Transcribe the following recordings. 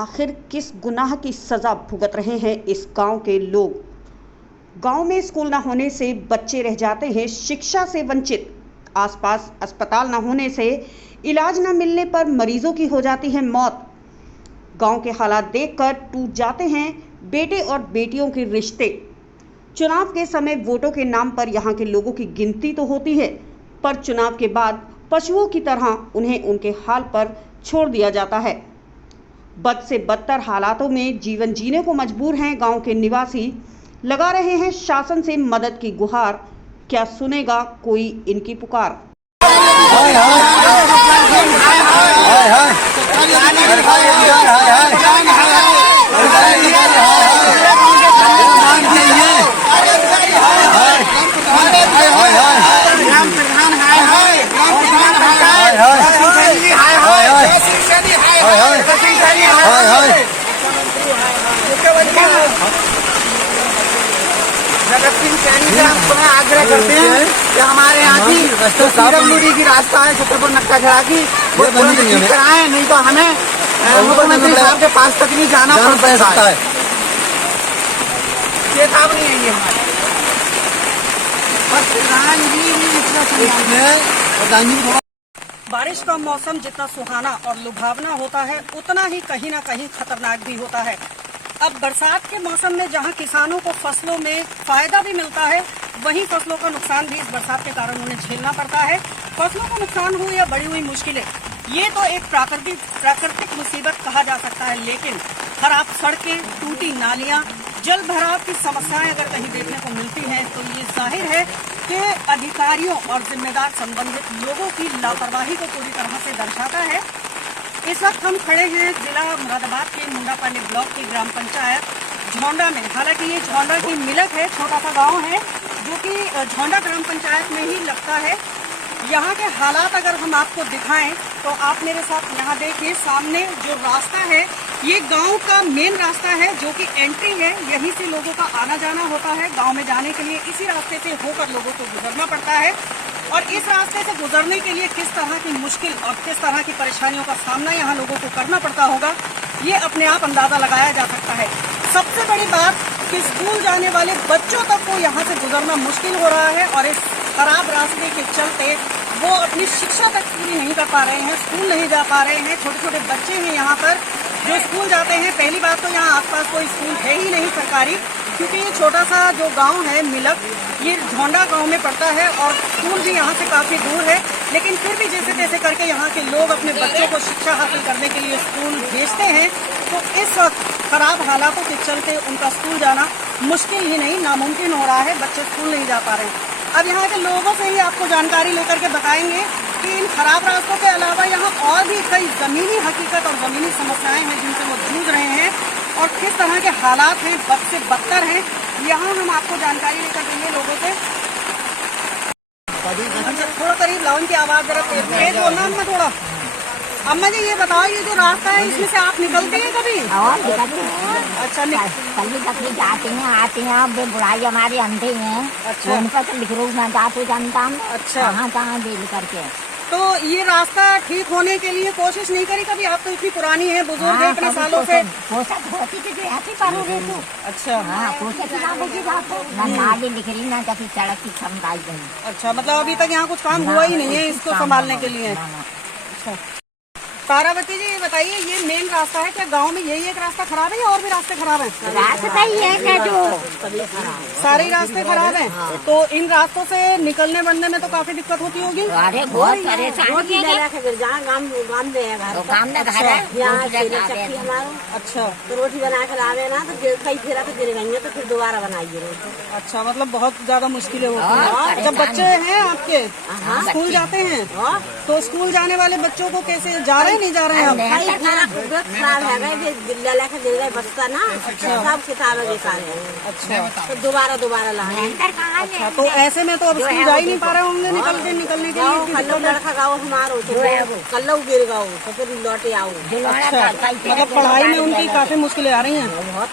आखिर किस गुनाह की सजा भुगत रहे हैं इस गांव के लोग। गांव में स्कूल न होने से बच्चे रह जाते हैं शिक्षा से वंचित। आसपास अस्पताल न होने से इलाज न मिलने पर मरीजों की हो जाती है मौत। गांव के हालात देखकर टूट जाते हैं बेटे और बेटियों के रिश्ते। चुनाव के समय वोटों के नाम पर यहाँ के लोगों की गिनती तो होती है, पर चुनाव के बाद पशुओं की तरह उन्हें उनके हाल पर छोड़ दिया जाता है। बद से बदतर हालातों में जीवन जीने को मजबूर हैं गांव के निवासी। लगा रहे हैं शासन से मदद की गुहार, क्या सुनेगा कोई इनकी पुकार। जगत सिंह सैनी से हम पुनः आग्रह करते हैं कि हमारे यहाँ की PWD की रास्ता है छतरपुर नक्का झड़ा की, वो तुरंत ठीक कराएं, नहीं तो हमें मुख्यमंत्री साहब के पास तक नहीं जाना पड़ सकता है। चेतावनी है ये हमारी। बारिश का मौसम जितना सुहाना और लुभावना होता है, उतना ही कहीं ना कहीं खतरनाक भी होता है। अब बरसात के मौसम में जहां किसानों को फसलों में फायदा भी मिलता है, वहीं फसलों का नुकसान भी इस बरसात के कारण उन्हें झेलना पड़ता है। फसलों का नुकसान हो या बढ़ी हुई मुश्किलें, ये तो एक प्राकृतिक मुसीबत कहा जा सकता है, लेकिन खराब सड़कें, टूटी नालियां, जल भराव की समस्याएं अगर कहीं देखने को मिलती हैं तो ये जाहिर है कि अधिकारियों और जिम्मेदार संबंधित लोगों की लापरवाही को पूरी तरह से दर्शाता है। इस वक्त हम खड़े हैं जिला मुरादाबाद के मुंडापाली ब्लॉक की ग्राम पंचायत झोंडा में। हालांकि ये झोंडा की मिलक है, छोटा सा गांव है जो कि झोंडा ग्राम पंचायत में ही लगता है। यहाँ के हालात अगर हम आपको दिखाएं तो आप मेरे साथ यहाँ देखिए, सामने जो रास्ता है ये गांव का मेन रास्ता है, जो कि एंट्री है, यहीं से लोगों का आना जाना होता है। गांव में जाने के लिए इसी रास्ते से होकर लोगों को गुजरना पड़ता है, और इस रास्ते से गुजरने के लिए किस तरह की मुश्किल और किस तरह की परेशानियों का सामना यहाँ लोगों को करना पड़ता होगा, ये अपने आप अंदाजा लगाया जा सकता है। सबसे बड़ी बात कि स्कूल जाने वाले बच्चों तक को यहाँ से गुजरना मुश्किल हो रहा है, और इस खराब रास्ते के चलते वो अपनी शिक्षा तक पूरी नहीं कर पा रहे हैं, स्कूल नहीं जा पा रहे हैं। छोटे छोटे बच्चे हैं यहाँ पर जो स्कूल जाते हैं। पहली बात तो यहाँ आसपास कोई स्कूल है ही नहीं सरकारी, क्योंकि ये छोटा सा जो गांव है मिलक, ये झोंडा गांव में पड़ता है और स्कूल भी यहाँ से काफ़ी दूर है। लेकिन फिर भी जैसे तैसे करके यहाँ के लोग अपने बच्चों को शिक्षा हासिल करने के लिए स्कूल भेजते हैं। तो इस वक्त खराब हालातों के चलते उनका स्कूल जाना मुश्किल ही नहीं, नामुमकिन हो रहा है, बच्चे स्कूल नहीं जा पा रहे हैं। अब यहाँ के लोगों से ही आपको जानकारी लेकर के बताएंगे कि इन खराब रास्तों के अलावा यहाँ और भी कई ज़मीनी हकीकत और ज़मीनी समस्याएं हैं जिनसे वो जूझ रहे हैं, और किस तरह के हालात हैं, बद से बदतर हैं। यहाँ हम आपको जानकारी लेकर देंगे लोगों से। थोड़ा करीब लाओ, इनकी आवाज़ जरा तेज बोलना अम्मा थोड़ा। अम्मा जी ये बताओ, ये जो रास्ता है इसमें से आप निकलते हैं कभी? अच्छा, कभी जाते हैं आते हैं। अब बुढ़ाई हमारी अंधे हैं। अच्छा, उन पर लिख रू ना जाते जनता में। अच्छा, कहाँ दिल करके। तो ये रास्ता ठीक होने के लिए कोशिश नहीं करी कभी? आप तो इतनी पुरानी है, बुजुर्ग है, इतने सालों से कोशिश होती थी, ऐसी पारोगे तू। अच्छा, हाँ, कोशिश ना नाली लिख रही ना कभी सड़क की क्षमता गई। अच्छा, मतलब अभी तक यहाँ कुछ काम हुआ ही नहीं है इसको संभालने के लिए। अच्छा, तारावती जी ये बताइए, ये मेन रास्ता है क्या गांव में? यही एक रास्ता खराब है या और भी रास्ते खराब हैं? रास्ता ही है क्या जो सारे रास्ते खराब हैं? तो इन रास्तों से निकलने बनने में तो काफी दिक्कत होती होगी। अरे बहुत परेशानी है। अच्छा, तो रोटी बना कर आवे ना तो कई फेरा तो गिर गई है, तो फिर दोबारा बनाइए रोटी। अच्छा, मतलब बहुत ज्यादा मुश्किलें होती हैं। जब बच्चे हैं आपके स्कूल जाते हैं, तो स्कूल जाने वाले बच्चों को कैसे जा रहे हैं, नहीं जा रहे हैं आप? खराब है गए गिल्ला लेकर दे गए बस्ता ना। सब किताबें बेकार है। अच्छा, तो दोबारा लाए। अच्छा, तो ऐसे में तो अब स्कूल जा ही नहीं पा रहे होंगे निकलने के लिए। कल्लो लड़का गाओ हमारो कल्लो गिर गाओ तो फिर लौटे आओ। अच्छा, मतलब पढ़ाई में उनकी काफी मुश्किलें आ रही हैं। बहुत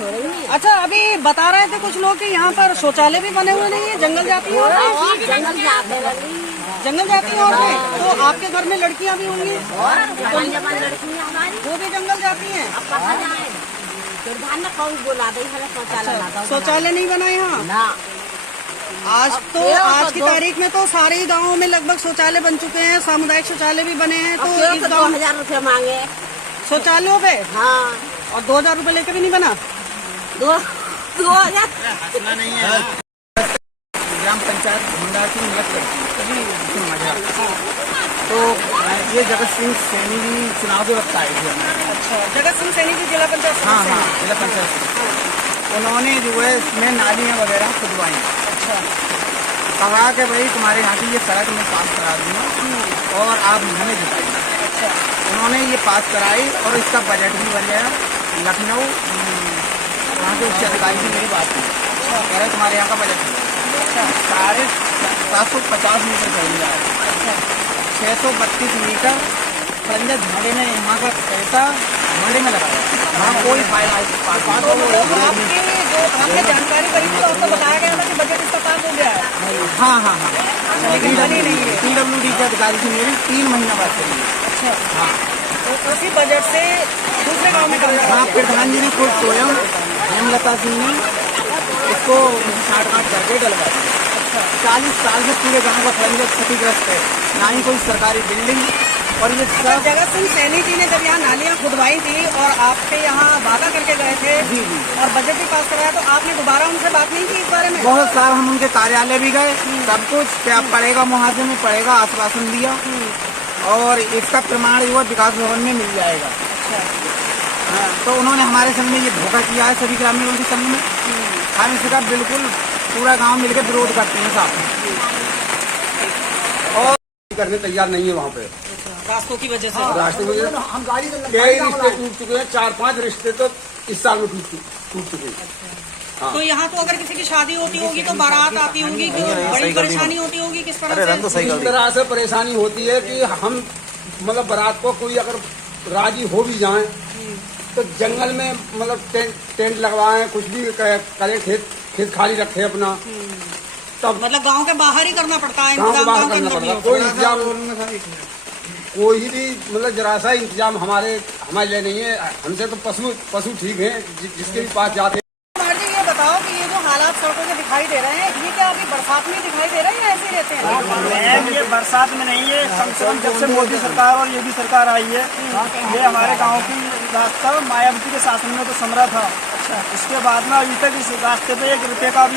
थोड़ी। अच्छा, अभी बता रहे थे कुछ लोग कि यहाँ पर शौचालय भी बने हुए नहीं है, जंगल जाती है। जंगल जाते जंगल जाती हैं औरतें? तो आपके घर में लड़कियां भी होंगी? जवान लड़कियां हमारी वो भी जंगल जाती हैं? अब कहाँ जाए, प्रधान ने कौन बोला दे हमें शौचालय लगा शौचालय नहीं बना यहाँ? ना। आज की तारीख में तो सारे ही गाँवों में लगभग शौचालय बन चुके हैं, सामुदायिक शौचालय भी बने हैं। तो इस तो गाँव 2000 रुपये मांगे शौचालयों पे, हाँ, और 2000 रुपए लेके भी नहीं बना? 2000 इतना नहीं है। ग्राम पंचायत भूंडा की मदद करती है मजा। तो ये जगत सिंह सैनी जी चुनाव के वक्त आए थे। अच्छा, जगत सिंह सैनी जी जिला पंचायत हाँ सदस्य हाँ, हैं। जिला पंचायत उन्होंने जो है इसमें नालियाँ वगैरह खुदवाई। अच्छा, कहा कि भाई तुम्हारे यहाँ की ये सड़क मैं पास करा दूँगा और आप हमें जुटाइए। अच्छा, उन्होंने ये पास कराई और इसका बजट भी बन गया। लखनऊ वहाँ के उच्च अधिकारी से मेरी बात हुई, कह रहे तुम्हारे यहाँ का बजट है 750 मीटर फैलिया है, 632 मीटर संजय झाड़े ने यहाँ का पैसा मंडी में लगाया। वहाँ कोई फायदा आपने जानकारी करी थी तो आपको बताया गया था कि बजट इसका पास हो गया है? हाँ हाँ हाँ, लेकिन बनी नहीं है। PWD के अधिकारी से मेरी 3 महीना बाद चली। अच्छा, हाँ, तो उसी बजट से दूसरे गांव में काम हाँ, प्रधान जी ने खुद स्वयं हेमलता सिंह ने इसको छाट-काट करके डलवा दिया। 40 साल से पूरे गांव का खंजर क्षतिग्रस्त है, ना ही कोई सरकारी बिल्डिंग। और ये सब जगत सिंह सैनी जी ने जब यहाँ नालियाँ खुदवाई थी और आपके यहाँ वादा करके गए थे जी जी और बजट भी पास कराया, तो आपने दोबारा उनसे बात नहीं की इस बारे में? बहुत सारा हम उनके कार्यालय भी गए, सब कुछ क्या पड़ेगा मुआवजे में पड़ेगा आश्वासन दिया और इसका प्रमाण युवा विकास भवन में मिल जाएगा। हाँ, तो उन्होंने हमारे संग में ये धोखा किया है सभी ग्रामीणों के संग में। हम इसका बिल्कुल पूरा गांव मिलकर विरोध करते हैं साथ में और करने तैयार नहीं है वहाँ पे। रास्तों की वजह से? रास्ते में कई रिश्ते टूट चुके हैं, 4-5 रिश्ते तो इस साल में टूट चुके हैं। तो यहाँ तो अगर किसी की शादी होती होगी तो बारात आती होगी, बड़ी परेशानी होती होगी, किस तरह से? इस तरह से परेशानी होती है कि हम मतलब बारात को कोई अगर राजी हो भी जाए तो जंगल में मतलब टेंट लगवाएं, कुछ भी करें, खेत खाली रखे अपना, तब मतलब गांव के बाहर ही करना पड़ता है गाँव के इंतजाम, बाहर गाँव के करना अंदर नहीं पड़ता। होता। कोई इंतजाम कोई भी मतलब जरा सा इंतजाम हमारे लिए नहीं है। हमसे तो पशु ठीक है जिसके भी पास जाते हैं। कुमार जी, ये बताओ कि ये जो हालात सड़कों के दिखाई दे रहे हैं, ये क्या अभी बरसात में दिखाई दे रहे हैं या ऐसे ही रहते हैं? ये बरसात में नहीं है, कम से कम जब से मोदी सरकार और योगी सरकार आई है, ये हमारे गांव की रास्ता मायावती के शासन में तो समरा था। उसके बाद में अभी तक इस रास्ते पे 1 रुपये का भी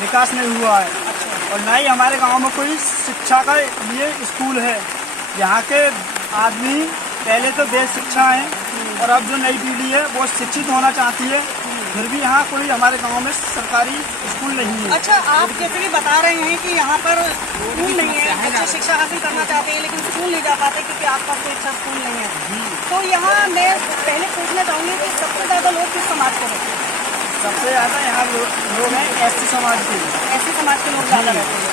विकास नहीं हुआ है और ना ही हमारे गांव में कोई शिक्षा का लिए स्कूल है। यहाँ के आदमी पहले तो बेस शिक्षा है और अब जो नई पीढ़ी है वो शिक्षित होना चाहती है, फिर भी यहाँ कोई हमारे गांव में सरकारी स्कूल नहीं है। अच्छा, आप जैसे कि बता रहे हैं कि यहाँ पर स्कूल नहीं है, बच्चे शिक्षा हासिल करना चाहते हैं लेकिन स्कूल नहीं जा पाते क्योंकि आसपास कोई अच्छा स्कूल नहीं है। तो यहाँ मैं पहले पूछना चाहूँगी कि सबसे ज़्यादा लोग किस समाज के हैं? सबसे ज़्यादा यहाँ लोग हैं SC समाज के। ऐसे समाज के लोग ज़्यादा रहते हैं।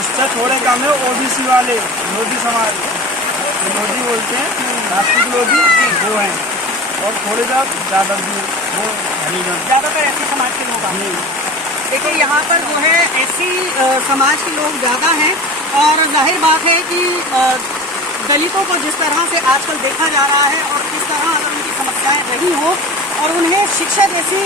उससे थोड़े कम है OBC वाले, लोधी समाज, लोधी बोलते हैं, राष्ट्रीय लोधी वो हैं और थोड़े ज़्यादा भी वो हरिजन। ज़्यादातर ऐसे समाज के लोग आते हैं। देखिए यहाँ पर जो है ऐसी समाज के लोग ज़्यादा हैं और जाहिर बात है कि दलितों को जिस तरह से आजकल देखा जा रहा है और किस तरह अगर उनकी समस्याएं रही हो और उन्हें शिक्षा जैसी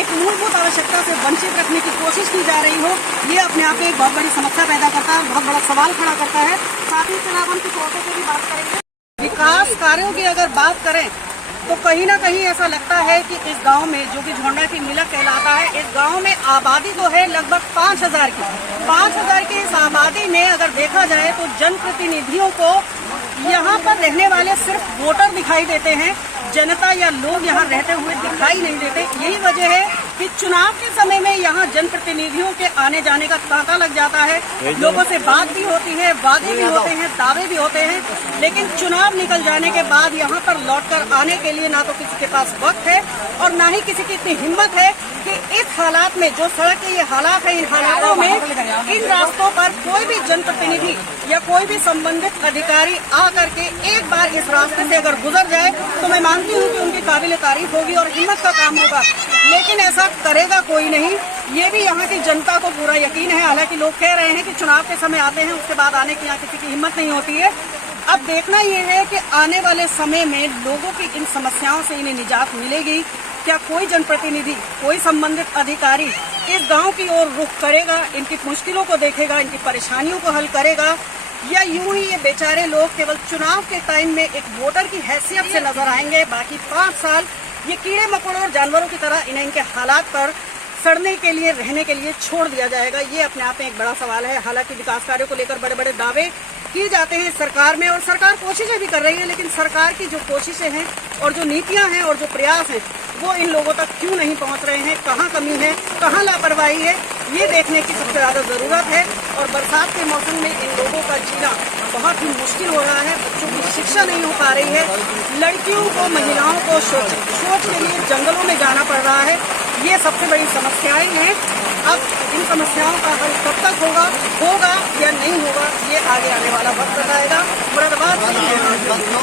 एक मूलभूत आवश्यकता से वंचित रखने की कोशिश की जा रही हो, ये अपने आप में एक बहुत बड़ी समस्या पैदा करता है और बहुत बड़ा सवाल खड़ा करता है। साथ ही चुनाव हम कुछ औरतों की भी बात करेंगे। विकास कार्यों की अगर बात करें तो कहीं ना कहीं ऐसा लगता है कि इस गांव में, जो कि झोंडा की मिलक कहलाता है, इस गांव में आबादी तो है लगभग 5000 की। 5000 की इस आबादी में अगर देखा जाए तो जनप्रतिनिधियों को यहाँ पर रहने वाले सिर्फ वोटर दिखाई देते हैं, जनता या लोग यहाँ रहते हुए दिखाई नहीं देते। यही वजह है कि चुनाव के समय में यहाँ जनप्रतिनिधियों के आने जाने का तांता लग जाता है, लोगों से बात भी होती है, वादे भी होते हैं, दावे भी होते हैं, लेकिन चुनाव निकल जाने के बाद यहाँ पर लौटकर आने के लिए ना तो किसी के पास वक्त है और ना ही किसी की इतनी हिम्मत है कि इस हालात में, जो सड़क के ये हालात है, इन हालातों में इन रास्तों पर कोई भी जनप्रतिनिधि या कोई भी संबंधित अधिकारी आ करके एक बार इस रास्ते से अगर गुजर जाए तो मैं मानती हूँ कि उनकी काबिल तारीफ होगी और हिम्मत का काम होगा। लेकिन ऐसा करेगा कोई नहीं, ये भी यहाँ की जनता को पूरा यकीन है। हालांकि लोग कह रहे हैं कि चुनाव के समय आते हैं, उसके बाद आने की यहाँ किसी की हिम्मत नहीं होती है। अब देखना ये है कि आने वाले समय में लोगों की इन समस्याओं से इन्हें निजात मिलेगी। क्या कोई जनप्रतिनिधि, कोई संबंधित अधिकारी इस गांव की ओर रुख करेगा, इनकी मुश्किलों को देखेगा, इनकी परेशानियों को हल करेगा, या यूं ही ये बेचारे लोग केवल चुनाव के टाइम में एक वोटर की हैसियत से नजर आएंगे, बाकी 5 साल ये कीड़े मकोड़ों और जानवरों की तरह इन्हें इनके हालात पर सड़ने के लिए, रहने के लिए छोड़ दिया जाएगा। ये अपने आप में एक बड़ा सवाल है। हालांकि विकास कार्यों को लेकर बड़े बड़े दावे किए जाते हैं सरकार में, और सरकार कोशिशें भी कर रही है, लेकिन सरकार की जो कोशिशें हैं और जो नीतियां हैं और जो प्रयास हैं वो इन लोगों तक क्यों नहीं पहुंच रहे हैं, कहाँ कमी है, कहाँ लापरवाही है, ये देखने की सबसे ज़्यादा ज़रूरत है। और बरसात के मौसम में इन लोगों का जीना बहुत ही मुश्किल हो रहा है। बच्चों की शिक्षा नहीं हो पा रही है, लड़कियों को, महिलाओं को शौच के लिए जंगलों में जाना पड़ रहा है। ये सबसे बड़ी समस्याएं हैं। अब इन समस्याओं का हल कब तक होगा या नहीं होगा, ये आगे आने वाला वक्त बताएगा। मुरादाबाद से